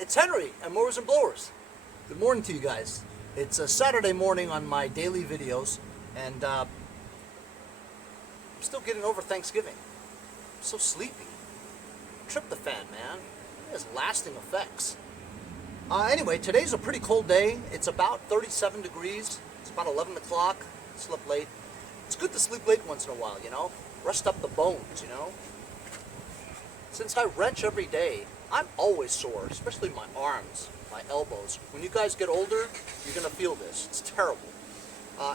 It's Henry at Mowers and Blowers. Good morning to you guys. It's a Saturday morning on my daily videos, and I'm still getting over Thanksgiving. I'm so sleepy. Tryptophan, man. It has lasting effects. Anyway, today's a pretty cold day. It's about 37 degrees. It's about 11 o'clock. Slept late. It's good to sleep late once in a while, you know? Rest up the bones, you know? Since I wrench every day, I'm always sore, especially my arms, my elbows. When you guys get older, you're going to feel this. It's terrible.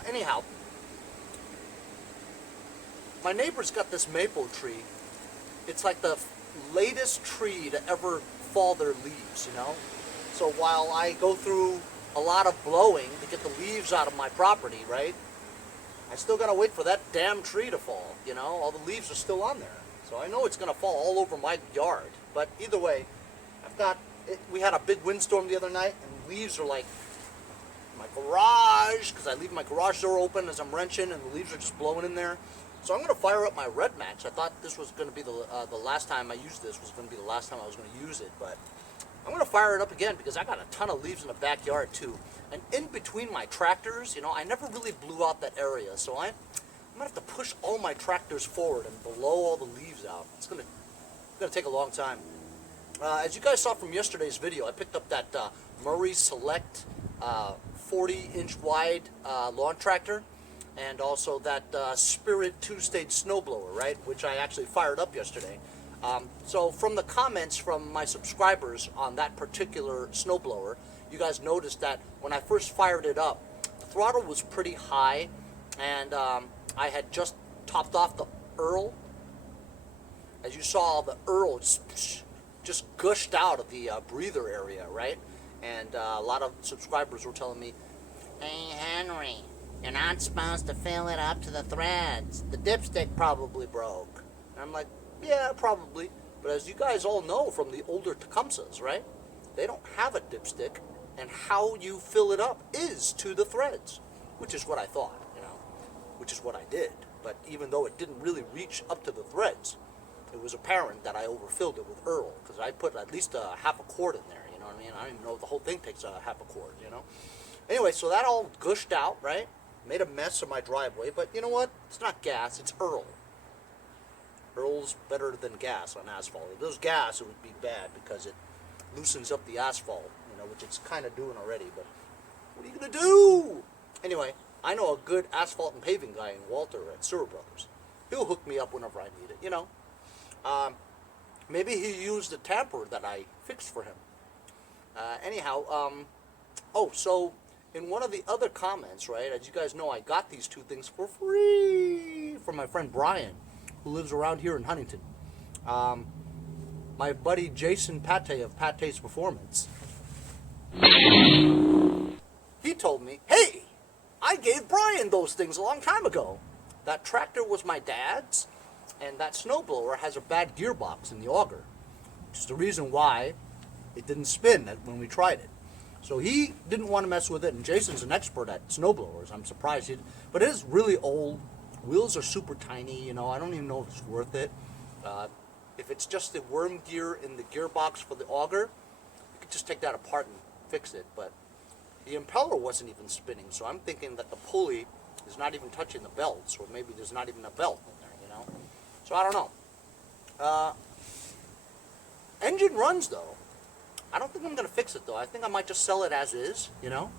Anyhow, my neighbor's got this maple tree. It's like the latest tree to ever fall their leaves, you know? So while I go through a lot of blowing to get the leaves out of my property, right? I still got to wait for that damn tree to fall, you know? All the leaves are still on there. So I know it's going to fall all over my yard. But either way, we had a big windstorm the other night, and leaves are like my garage, because I leave my garage door open as I'm wrenching, and the leaves are just blowing in there. So I'm going to fire up my red match. I thought this was going to be the last time I used this, was going to be the last time I was going to use it, but I'm going to fire it up again because I got a ton of leaves in the backyard too. And in between my tractors, you know, I never really blew out that area, so I'm going to have to push all my tractors forward and blow all the leaves out. It's going to take a long time. As you guys saw from yesterday's video, I picked up that Murray Select 40-inch wide lawn tractor, and also that Spirit 2-stage snowblower, right, which I actually fired up yesterday. So from the comments from my subscribers on that particular snowblower, you guys noticed that when I first fired it up, the throttle was pretty high, and I had just topped off the Earl. As you saw, the Earl just gushed out of the breather area, right? And a lot of subscribers were telling me, "Hey Henry, you're not supposed to fill it up to the threads. The dipstick probably broke." And I'm like, yeah, probably. But as you guys all know from the older Tecumsehs, right? They don't have a dipstick, and how you fill it up is to the threads, which is what I thought, you know, which is what I did. But even though it didn't really reach up to the threads, it was apparent that I overfilled it with Earl, because I put at least a half a quart in there, you know what I mean? I don't even know if the whole thing takes a half a quart, you know? Anyway, so that all gushed out, right? Made a mess of my driveway, but you know what? It's not gas, it's Earl. Earl's better than gas on asphalt. If it was gas, it would be bad because it loosens up the asphalt, you know, which it's kind of doing already, but what are you going to do? Anyway, I know a good asphalt and paving guy in Walter at Sewer Brothers. He'll hook me up whenever I need it, you know. Maybe he used the tamper that I fixed for him. Anyhow, so in one of the other comments, right, as you guys know, I got these two things for free from my friend Brian, who lives around here in Huntington. My buddy Jason Pate of Pate's Performance, he told me, hey, I gave Brian those things a long time ago. That tractor was my dad's, and that snowblower has a bad gearbox in the auger, which is the reason why it didn't spin when we tried it. So he didn't want to mess with it, and Jason's an expert at snowblowers. I'm surprised. But it is really old. Wheels are super tiny, you know. I don't even know if it's worth it. If it's just the worm gear in the gearbox for the auger, you could just take that apart and fix it. But the impeller wasn't even spinning, so I'm thinking that the pulley is not even touching the belts, or maybe there's not even a belt in there, you know. So I don't know. Engine runs, though. I don't think I'm going to fix it, though. I think I might just sell it as is, you know.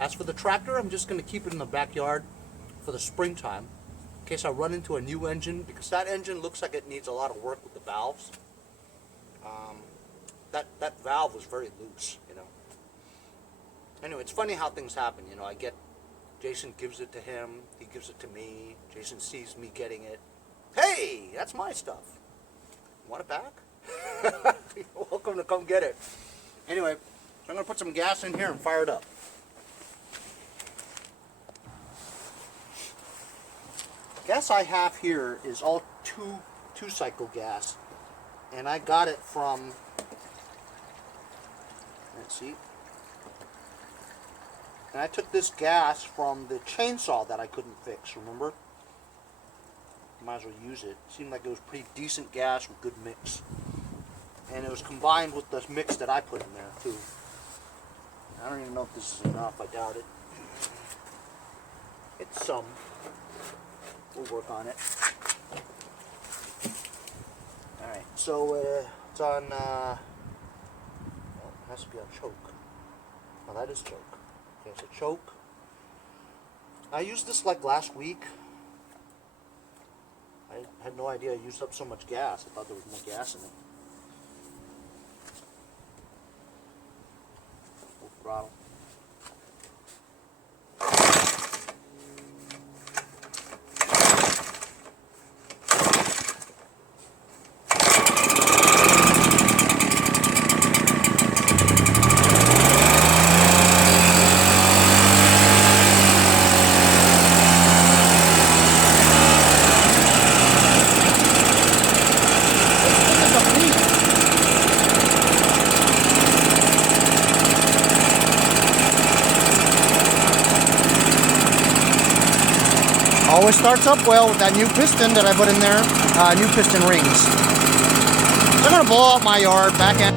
As for the tractor, I'm just going to keep it in the backyard for the springtime, in case I run into a new engine, because that engine looks like it needs a lot of work with the valves. That valve was very loose, you know. Anyway, it's funny how things happen, you know. Jason gives it to him, he gives it to me, Jason sees me getting it. Hey, that's my stuff. Want it back? You're welcome to come get it. Anyway, so I'm going to put some gas in here and fire it up. Gas I have here is all two-cycle gas, and I got it from, let's see, and I took this gas from the chainsaw that I couldn't fix, remember? Might as well use it. Seemed like it was pretty decent gas with good mix. And it was combined with the mix that I put in there too. I don't even know if this is enough. I doubt it. It's some. We'll work on it. Alright, so it's on, oh, it has to be on choke. Oh, that is choke. Okay, so choke. I used this like last week. I had no idea I used up so much gas. I thought there was more gas in it. Full throttle. Always starts up well with that new piston that I put in there, new piston rings. So I'm going to blow out my yard back end.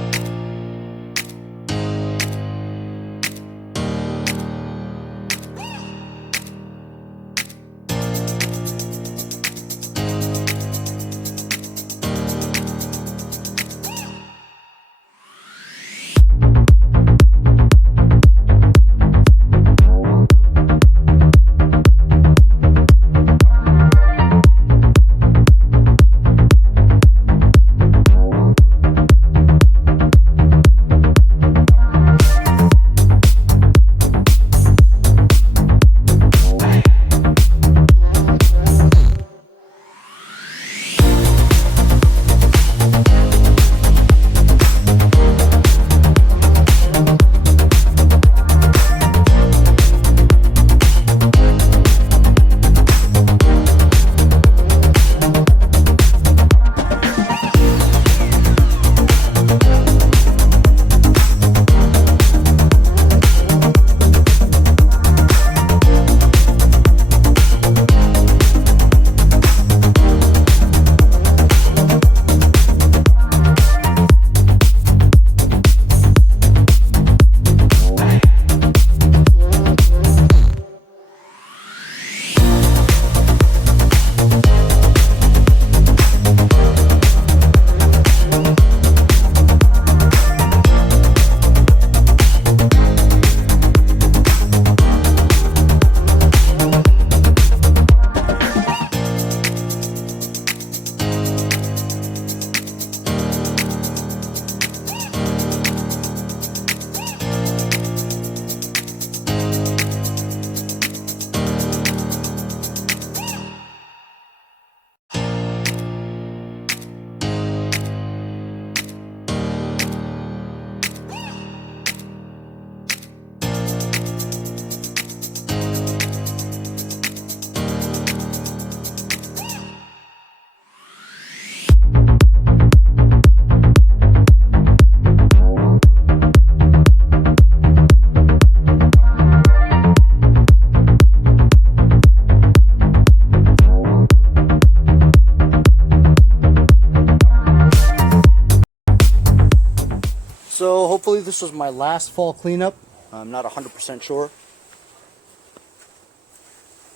So hopefully this was my last fall cleanup. I'm not 100% sure.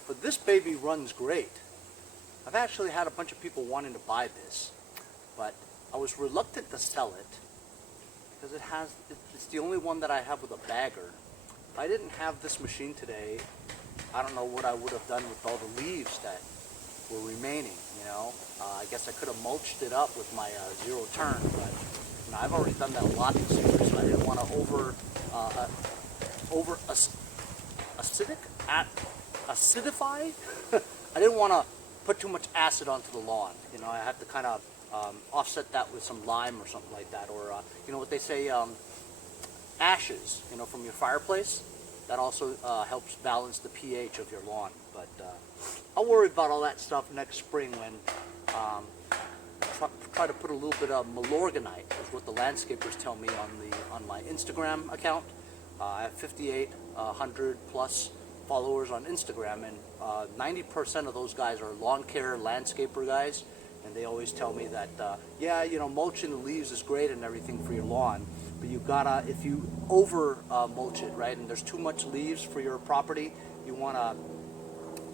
But this baby runs great. I've actually had a bunch of people wanting to buy this, but I was reluctant to sell it because it's the only one that I have with a bagger. If I didn't have this machine today, I don't know what I would have done with all the leaves that were remaining, you know. I guess I could have mulched it up with my zero turn, but you know, I've already done that a lot this year, so I didn't want to acidify. I didn't want to put too much acid onto the lawn. You know, I had to kind of offset that with some lime or something like that, or you know what they say, ashes, you know, from your fireplace. That also helps balance the pH of your lawn. But I'll worry about all that stuff next spring when try to put a little bit of Milorganite, is what the landscapers tell me on my Instagram account. I have 5,800 plus followers on Instagram, and 90% of those guys are lawn care landscaper guys, and they always tell me that, yeah, you know, mulching the leaves is great and everything for your lawn, but you gotta, if you over mulch it, right, and there's too much leaves for your property, you wanna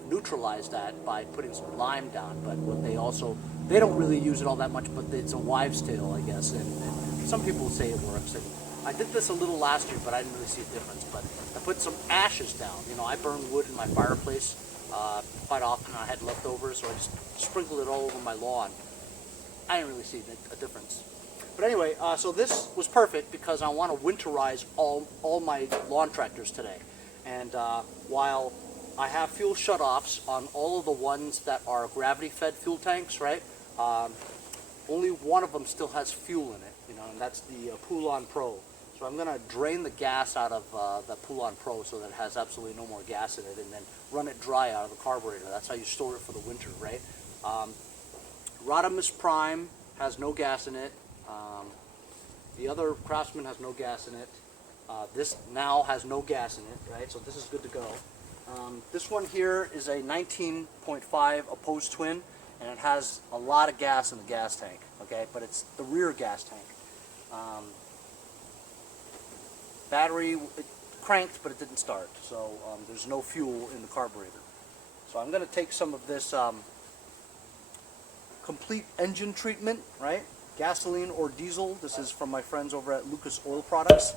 neutralize that by putting some lime down. But what they don't really use it all that much, but it's a wives' tale, I guess, and some people say it works. And I did this a little last year, but I didn't really see a difference. But I put some ashes down. You know, I burn wood in my fireplace quite often. I had leftovers, so I just sprinkled it all over my lawn. I didn't really see a difference. But anyway, so this was perfect because I want to winterize all my lawn tractors today. And while I have fuel shutoffs on all of the ones that are gravity-fed fuel tanks, right? Only one of them still has fuel in it, you know, and that's the Poulon Pro. So I'm going to drain the gas out of the Poulon Pro so that it has absolutely no more gas in it, and then run it dry out of the carburetor. That's how you store it for the winter, right? Rodimus Prime has no gas in it. The other Craftsman has no gas in it. This now has no gas in it, right? So this is good to go. This one here is a 19.5 opposed twin, and it has a lot of gas in the gas tank, okay? But it's the rear gas tank. Battery, it cranked, but it didn't start, so there's no fuel in the carburetor. So I'm going to take some of this complete engine treatment, right? Gasoline or diesel. This is from my friends over at Lucas Oil Products.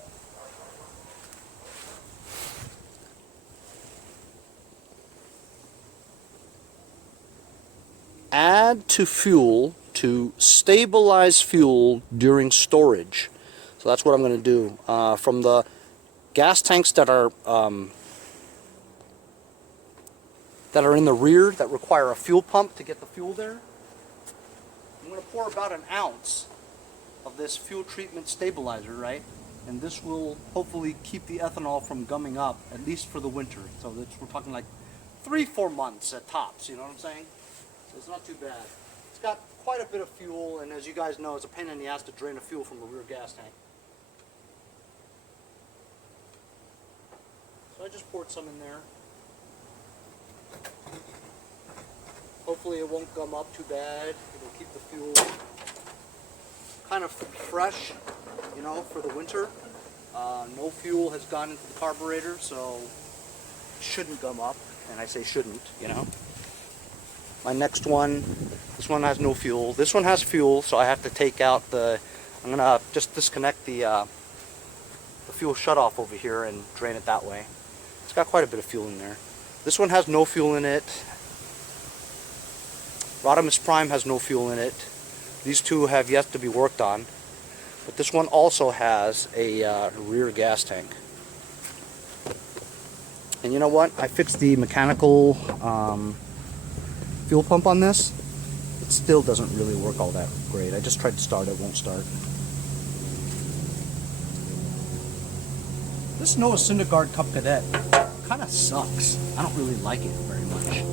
Add to fuel to stabilize fuel during storage. So that's what I'm going to do. From the gas tanks that are in the rear that require a fuel pump to get the fuel there, I'm going to pour about an ounce of this fuel treatment stabilizer, right? And this will hopefully keep the ethanol from gumming up, at least for the winter. So we're talking like 3-4 months at tops, you know what I'm saying? It's not too bad. It's got quite a bit of fuel, and as you guys know, it's a pain in the ass to drain the fuel from the rear gas tank. So I just poured some in there. Hopefully it won't gum up too bad. It'll keep the fuel kind of fresh, you know, for the winter. No fuel has gone into the carburetor, so it shouldn't gum up. And I say shouldn't, you know. My next one, this one has no fuel. This one has fuel, so I have to take out I'm gonna just disconnect the fuel shutoff over here and drain it that way. It's got quite a bit of fuel in there. This one has no fuel in it. Rodimus Prime has no fuel in it. These two have yet to be worked on. But this one also has a rear gas tank. And you know what? I fixed the mechanical fuel pump on this. It still doesn't really work all that great. I just tried to start it, won't start. This Noah Syndergaard Cup Cadet kind of sucks. I don't really like it very much.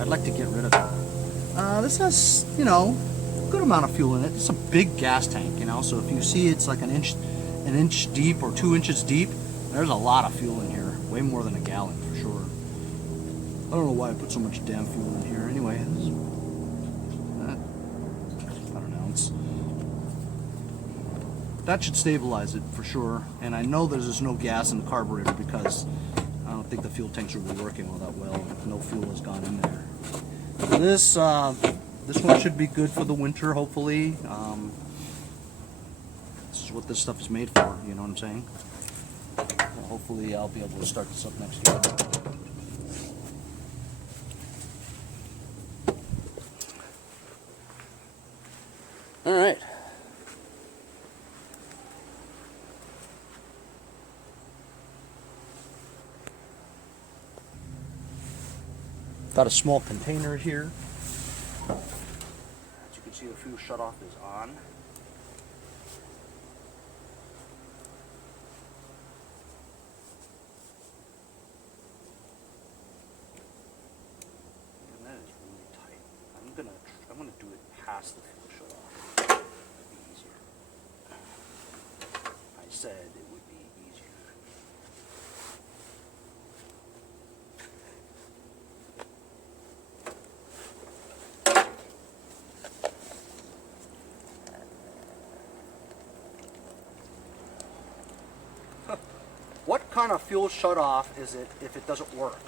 I'd like to get rid of it. This has, you know, a good amount of fuel in it. It's a big gas tank, you know, so if you see it's like an inch deep or 2 inches deep, there's a lot of fuel in here. Way more than a gallon for sure. I don't know why I put so much damn fuel in here. Anyway, I don't know. That should stabilize it for sure. And I know there's no gas in the carburetor because I don't think the fuel tanks are really working all that well. No fuel has gone in there. This one should be good for the winter, hopefully. This is what this stuff is made for. You know what I'm saying? Well, hopefully, I'll be able to start this up next year. All right. Got a small container here. As you can see, the fuel shutoff is on. And that is really tight. I'm gonna do it past the fuel shutoff. It'd be easier. I said it would be easier. kind of fuel shut off is it if it doesn't work?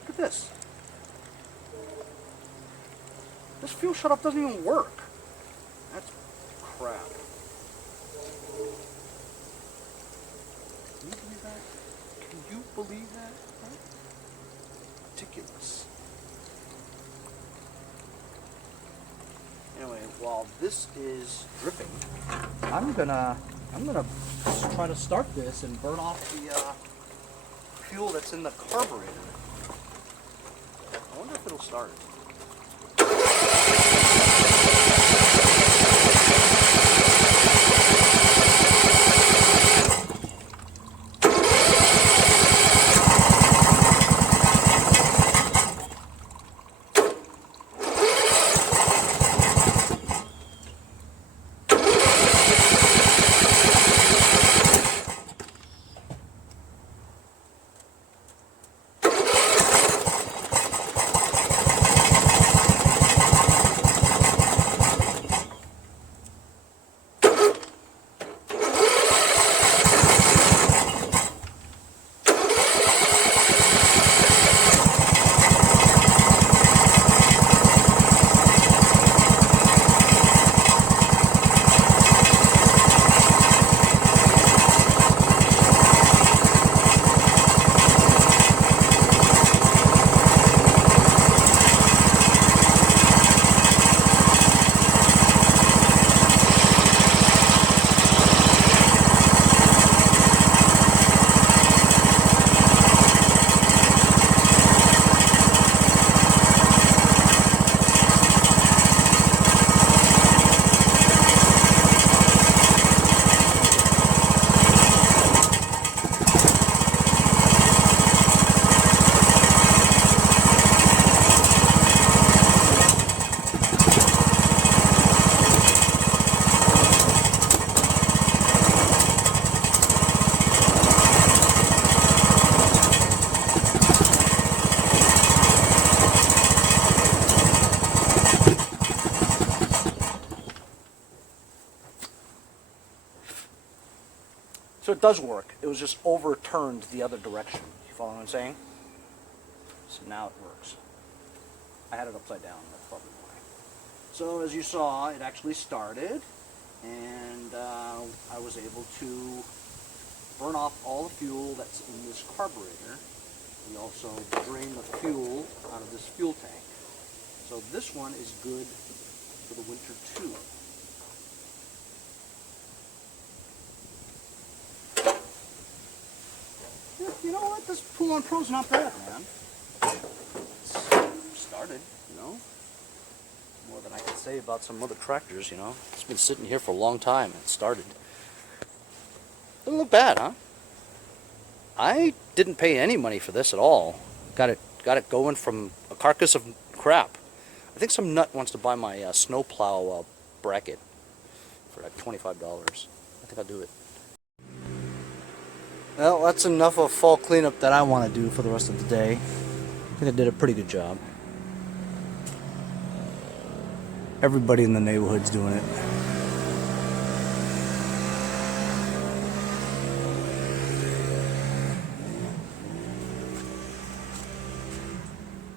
Look at this. This fuel shut off doesn't even work. That's crap. Can you believe that? Can you believe that? Huh? Ridiculous. Anyway, while this is dripping, I'm gonna try to start this and burn off the fuel that's in the carburetor. I wonder if it'll start. So it does work. It was just overturned the other direction. You follow what I'm saying? So now it works. I had it upside down, that's probably why. So as you saw, it actually started, and I was able to burn off all the fuel that's in this carburetor. We also drain the fuel out of this fuel tank. So this one is good for the winter too. You know what? This Pull-On Pro's not bad, man. It's started, you know. More than I can say about some other tractors, you know. It's been sitting here for a long time and it started. Doesn't look bad, huh? I didn't pay any money for this at all. Got it going from a carcass of crap. I think some nut wants to buy my snowplow bracket for like $25. I think I'll do it. Well, that's enough of fall cleanup that I want to do for the rest of the day. I think I did a pretty good job. Everybody in the neighborhood's doing it.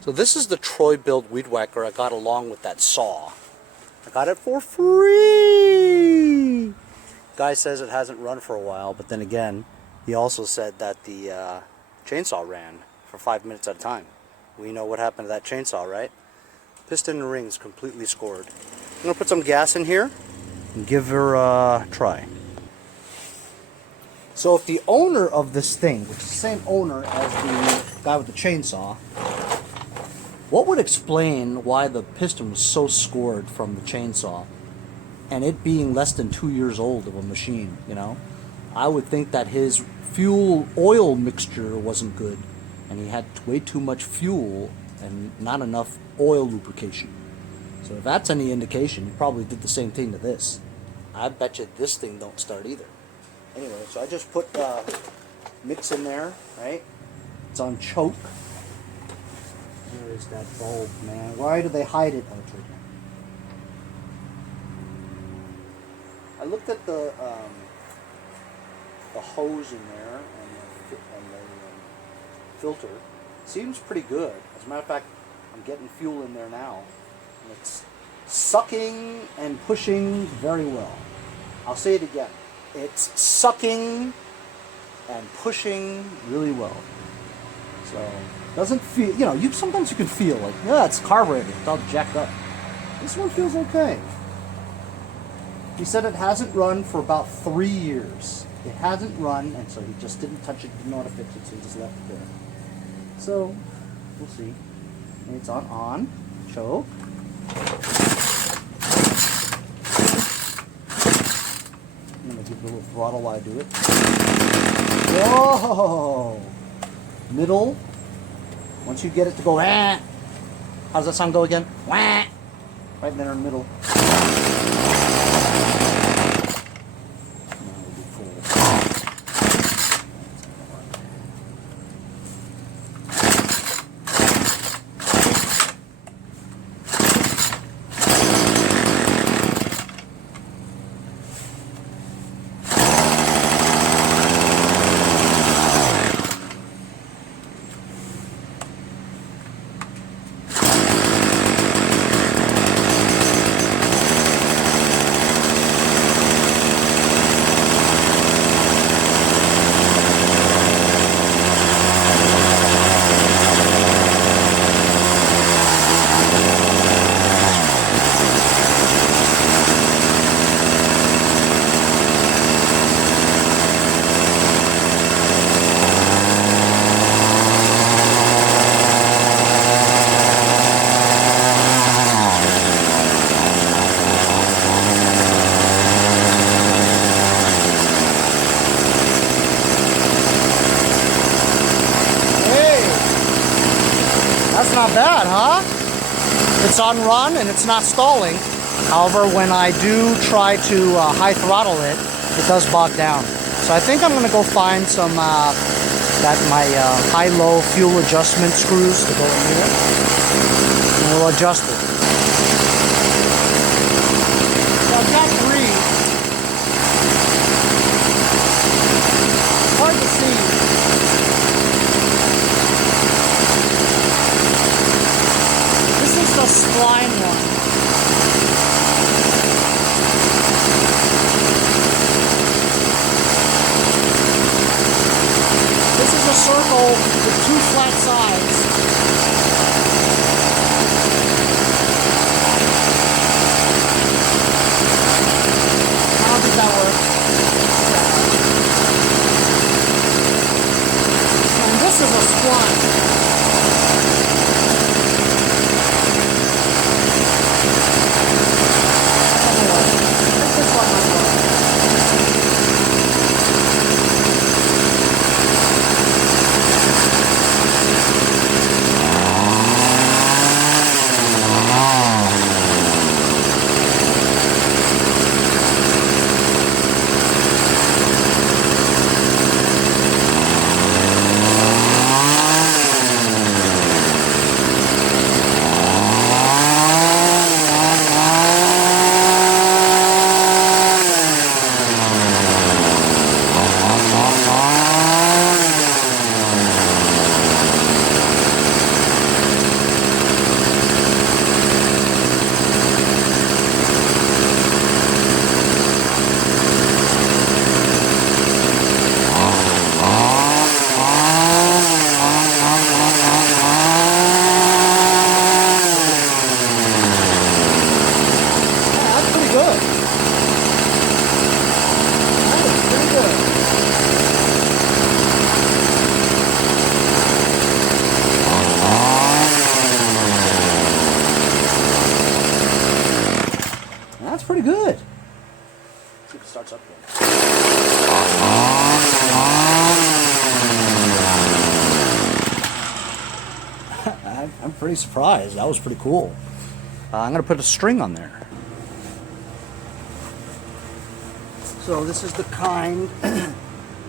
So this is the Troy Bilt weed whacker I got along with that saw. I got it for free! Guy says it hasn't run for a while, but then again, he also said that the chainsaw ran for 5 minutes at a time. We know what happened to that chainsaw, right? Piston and rings completely scored. I'm going to put some gas in here and give her a try. So if the owner of this thing, which is the same owner as the guy with the chainsaw, what would explain why the piston was so scored from the chainsaw and it being less than 2 years old of a machine, you know? I would think that his fuel oil mixture wasn't good and he had way too much fuel and not enough oil lubrication. So if that's any indication, he probably did the same thing to this. I bet you this thing don't start either. Anyway, so I just put mix in there, right? It's on choke. Where is that bulb, man? Why do they hide it? Oh, it's right there. I looked at the hose in there and filter. Seems pretty good. As a matter of fact, I'm getting fuel in there now. And it's sucking and pushing very well. I'll say it again. It's sucking and pushing really well. So, doesn't feel, you know, sometimes you can feel like, yeah, it's carburetor, it's all jacked up. This one feels okay. He said it hasn't run for about 3 years. It hasn't run, and so he just didn't touch it, didn't know how to fix it, so he just left it there. So, we'll see. And it's on, choke. I'm going to give it a little throttle while I do it. Whoa! Middle. Once you get it to go, wah! How does that sound go again? Wah! Right there in the middle. Not bad, huh? It's on run and it's not stalling. However, when I do try to high throttle it, it does bog down. So I think I'm going to go find some my high-low fuel adjustment screws to go in here, and we'll adjust it. So I've got 3. It's hard to see. The spline one. This is a circle with 2 flat sides. I don't think that works. And this is a spline. Pretty good. Let's see if it starts up again. I'm pretty surprised. That was pretty cool. I'm going to put a string on there. So this is the kind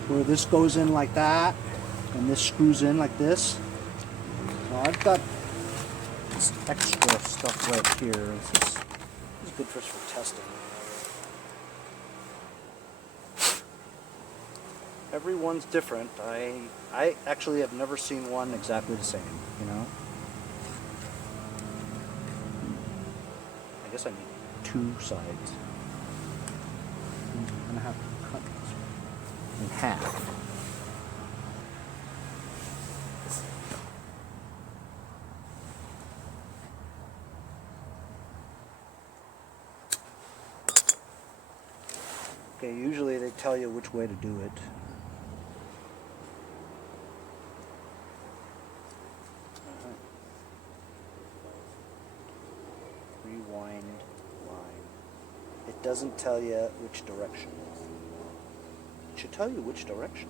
where this goes in like that and this screws in like this. Now I've got this extra stuff right here. This is good for testing. Everyone's different. I actually have never seen one exactly the same, you know? I guess I need two sides. I'm gonna have to cut this in half. Okay, usually they tell you which way to do it. Rewind line. It doesn't tell you which direction. It should tell you which direction.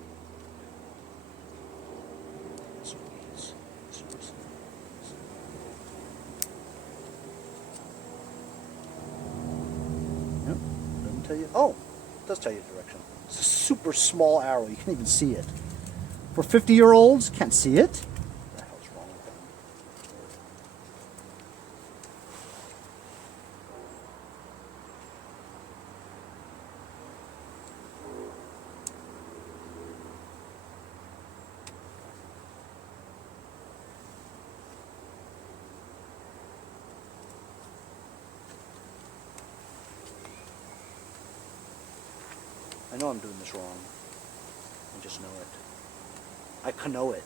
Yep, doesn't tell you. Oh, it does tell you direction. It's a super small arrow. You can't even see it. For 50-year-olds, can't see it. What the hell's wrong with them? I know I'm doing this wrong. I just know it. I know it.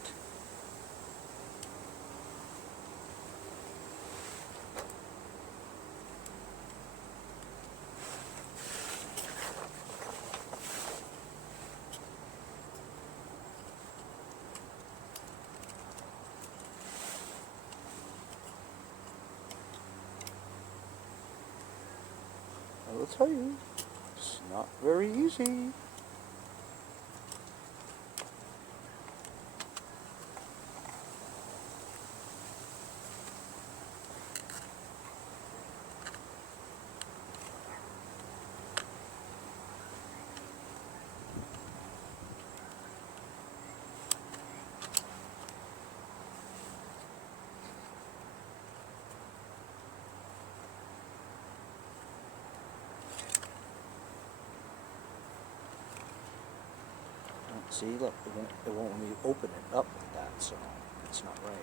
I will tell you, it's not very easy. See, look, it won't let me open it up like that, so it's not right.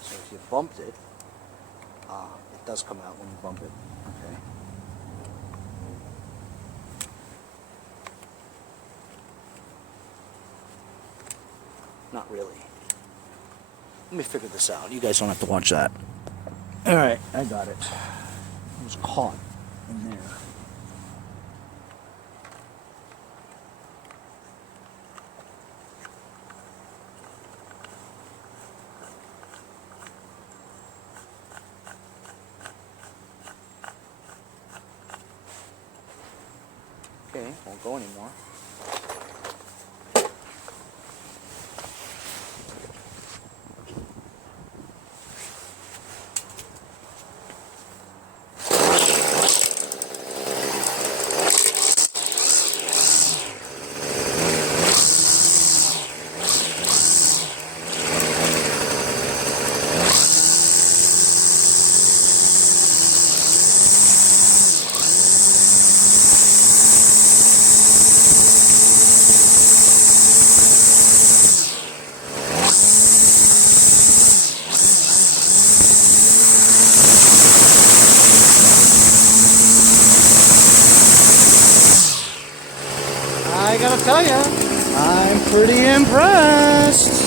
So if you bumped it, it does come out when you bump it. Okay. Not really. Let me figure this out. You guys don't have to watch that. Alright, I got it. It was caught in there. Okay, won't go anymore. I gotta tell you, I'm pretty impressed.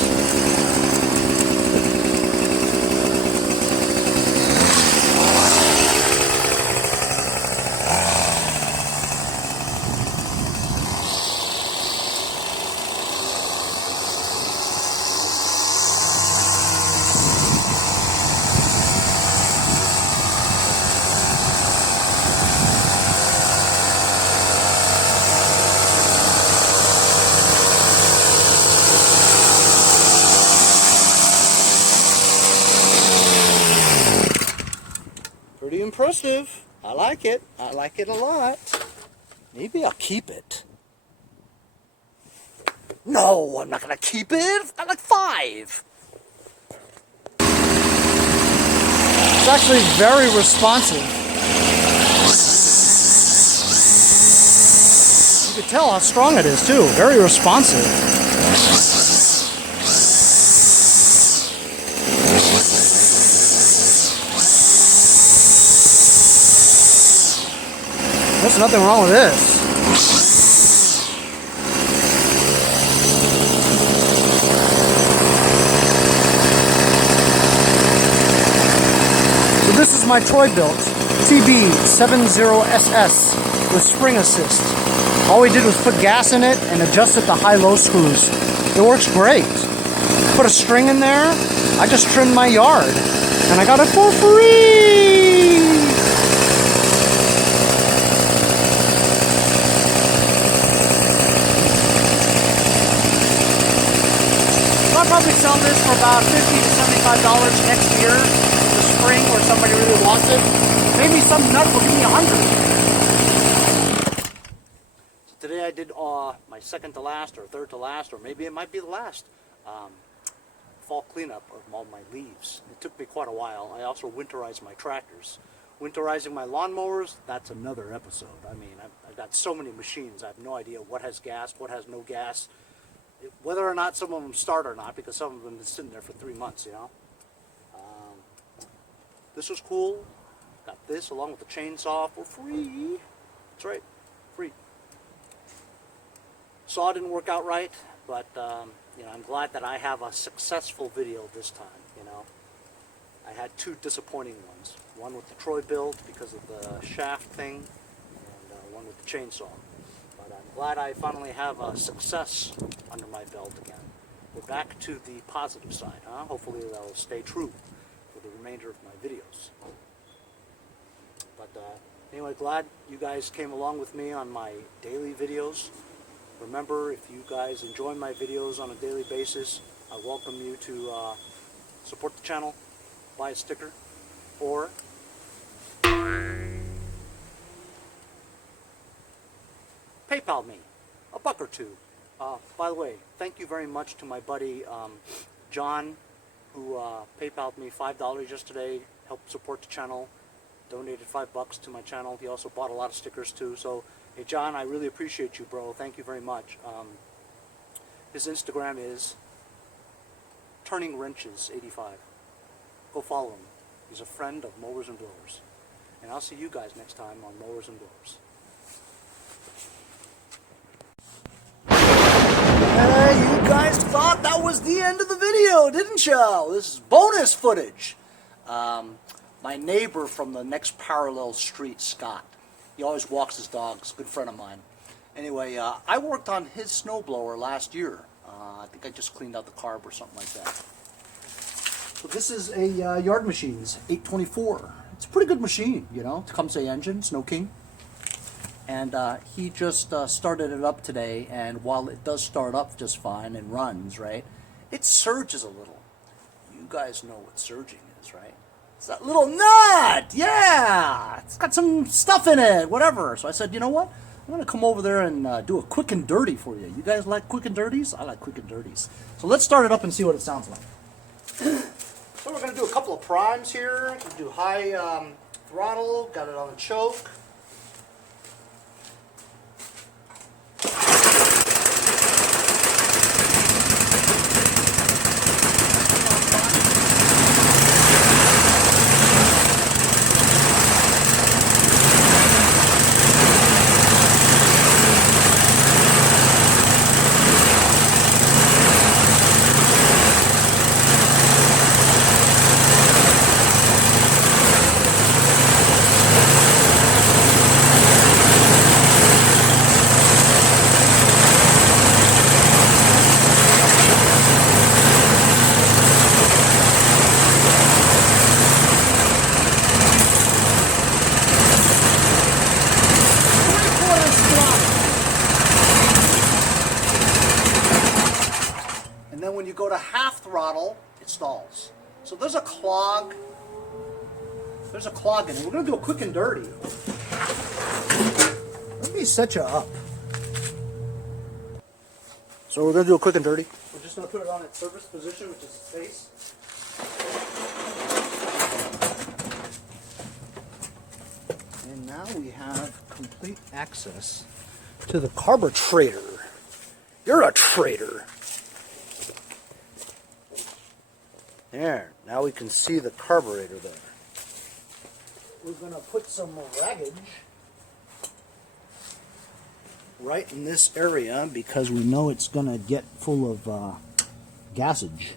Pretty impressive. I like it. I like it a lot. Maybe I'll keep it. No, I'm not gonna keep it. I've got like 5. It's actually very responsive. You can tell how strong it is too. Very responsive. There's nothing wrong with this. So this is my toy Bilt Tb70Ss with spring assist. All we did was put gas in it and adjusted the high-low screws. It works great. Put a string in there. I just trimmed my yard and I got it for free. I'll probably sell this for about $50 to $75 next year. The spring where somebody really wants it. Maybe some nut will give me $100. So today I did my second to last or third to last, or maybe it might be the last fall cleanup of all my leaves. It took me quite a while. I also winterized my tractors. Winterizing my lawnmowers, that's another episode. I mean, I've got so many machines. I have no idea what has gas, what has no gas. Whether or not some of them start or not, because some of them have been sitting there for 3 months, you know. This was cool. Got this along with the chainsaw for free. That's right, free. Saw didn't work out right, but you know, I'm glad that I have a successful video this time. You know, I had 2 disappointing ones. One with the Troy build because of the shaft thing, and one with the chainsaw. But I'm glad I finally have a success under my belt again. We're back to the positive side, huh? Hopefully that'll stay true for the remainder of my videos. But anyway, glad you guys came along with me on my daily videos. Remember, if you guys enjoy my videos on a daily basis, I welcome you to support the channel, buy a sticker, or PayPal me $1 or $2. By the way, thank you very much to my buddy John, who PayPal'd me $5 yesterday, helped support the channel, donated $5 to my channel. He also bought a lot of stickers too. So, hey John, I really appreciate you, bro. Thank you very much. His Instagram is TurningWrenches85. Go follow him. He's a friend of Mowers and Blowers. And I'll see you guys next time on Mowers and Blowers. You guys thought that was the end of the video, didn't you? This is bonus footage. My neighbor from the next parallel street, Scott. He always walks his dogs, good friend of mine. Anyway, I worked on his snowblower last year. I think I just cleaned out the carb or something like that. So this is a Yard Machines 824. It's a pretty good machine, you know. Tecumseh engine, Snow King. And he just started it up today, and while it does start up just fine and runs, right, it surges a little. You guys know what surging is, right? It's that little nut! Yeah! It's got some stuff in it, whatever. So I said, you know what? I'm going to come over there and do a quick and dirty for you. You guys like quick and dirties? I like quick and dirties. So let's start it up and see what it sounds like. So we're going to do a couple of primes here. We'll do high throttle, got it on the choke. And then when you go to half throttle, it stalls. So there's a clog. There's a clog in it. We're going to do a quick and dirty. Let me set you up. So we're going to do a quick and dirty. We're just going to put it on its service position, which is its face. And now we have complete access to the carburetor. You're a traitor. There, now we can see the carburetor there. We're going to put some raggage right in this area because we know it's going to get full of gassage.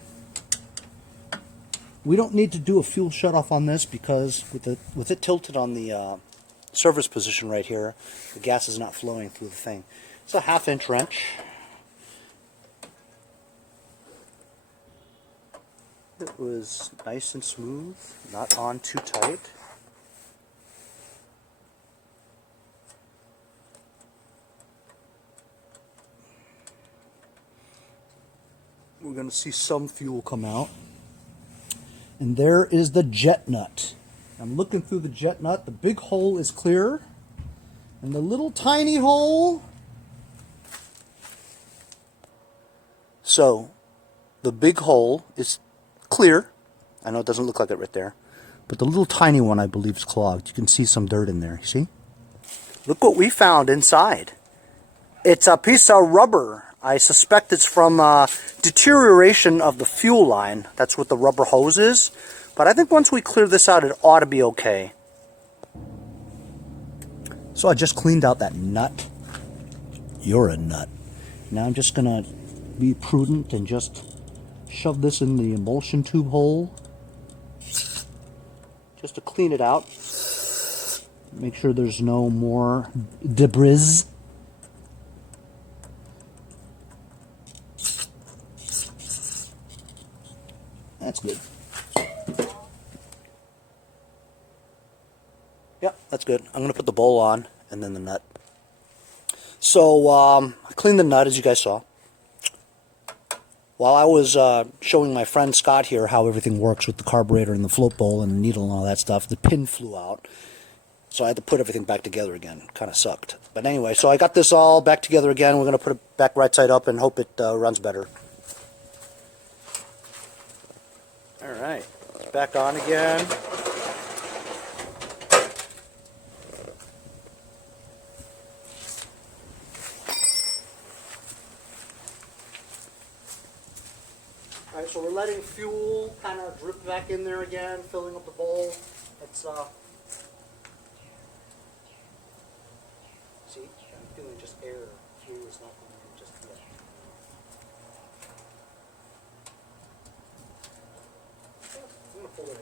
We don't need to do a fuel shutoff on this because with it tilted on the service position right here, the gas is not flowing through the thing. It's a 1/2-inch wrench. It was nice and smooth, not on too tight. We're going to see some fuel come out. And there is the jet nut. I'm looking through the jet nut. The big hole is clear. And the little tiny hole. So, the big hole is clear. I know it doesn't look like it right there. But the little tiny one, I believe, is clogged. You can see some dirt in there. See? Look what we found inside. It's a piece of rubber. I suspect it's from deterioration of the fuel line. That's what the rubber hose is. But I think once we clear this out, it ought to be okay. So I just cleaned out that nut. You're a nut. Now I'm just going to be prudent and just shove this in the emulsion tube hole. Just to clean it out. Make sure there's no more debris. That's good. Yep, that's good. I'm going to put the bowl on and then the nut. So, I cleaned the nut as you guys saw. While I was showing my friend Scott here how everything works with the carburetor and the float bowl and the needle and all that stuff, the pin flew out. So I had to put everything back together again. Kind of sucked. But anyway, so I got this all back together again. We're going to put it back right side up and hope it runs better. Alright, it's back on again. Alright, so we're letting fuel kind of drip back in there again, filling up the bowl. It's, see, I'm feeling just air. Fuel is not going in just yet. I'm going to pull it in.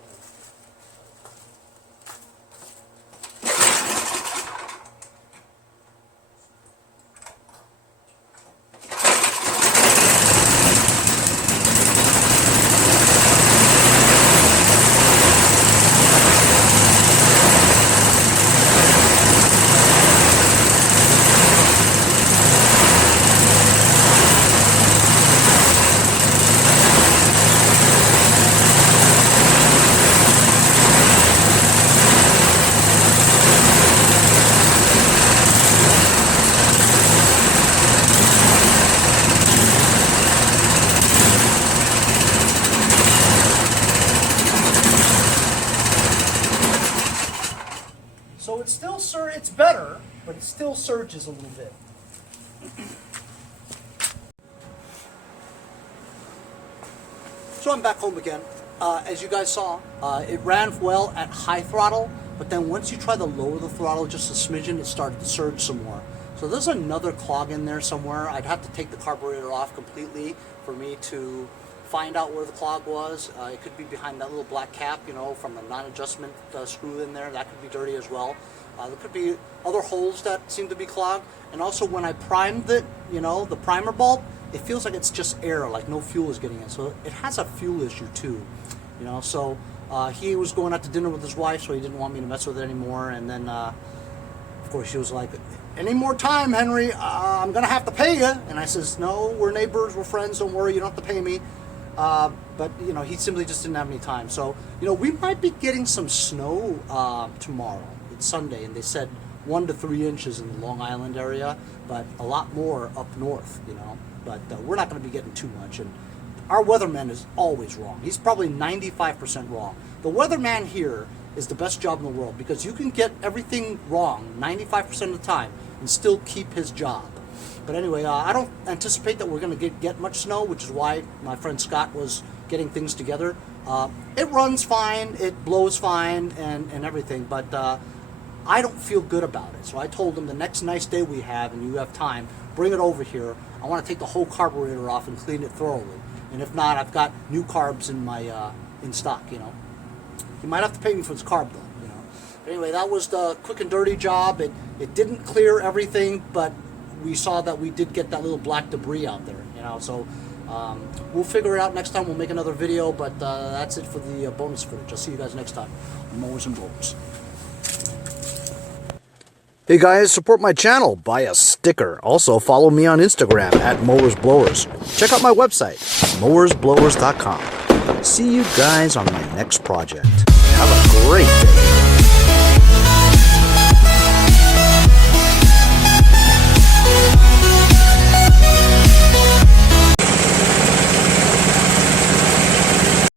So it's still it's better, but it still surges a little bit. So I'm back home again. As you guys saw, it ran well at high throttle, but then once you try to lower the throttle just a smidgen, it started to surge some more. So there's another clog in there somewhere. I'd have to take the carburetor off completely for me to find out where the clog was. It could be behind that little black cap, you know, from the non-adjustment screw in there. That could be dirty as well. There could be other holes that seem to be clogged. And also when I primed it, you know, the primer bulb, it feels like it's just air, like no fuel is getting in. So it has a fuel issue too, you know. So he was going out to dinner with his wife, so he didn't want me to mess with it anymore. And then, of course, she was like, "Any more time, Henry, I'm going to have to pay you." And I says, "No, we're neighbors, we're friends, don't worry, you don't have to pay me." But, you know, he simply just didn't have any time. So, you know, we might be getting some snow tomorrow. It's Sunday, and they said 1 to 3 inches in the Long Island area, but a lot more up north, you know. But we're not going to be getting too much. And our weatherman is always wrong. He's probably 95% wrong. The weatherman here is the best job in the world, because you can get everything wrong 95% of the time and still keep his job. But anyway, I don't anticipate that we're going to get much snow, which is why my friend Scott was getting things together. It runs fine, it blows fine, and everything, but I don't feel good about it. So I told him the next nice day we have, and you have time, bring it over here. I want to take the whole carburetor off and clean it thoroughly. And if not, I've got new carbs in my in stock, you know. You might have to pay me for this carb, though, you know. But anyway, that was the quick and dirty job. It didn't clear everything, but we saw that we did get that little black debris out there, you know. So we'll figure it out next time. We'll make another video, but that's it for the bonus footage. I'll see you guys next time on Mowers and Blowers. Hey guys, support my channel, buy a sticker. Also follow me on Instagram at Mowers Blowers. Check out my website, mowersblowers.com. See you guys on my next project. Have a great day.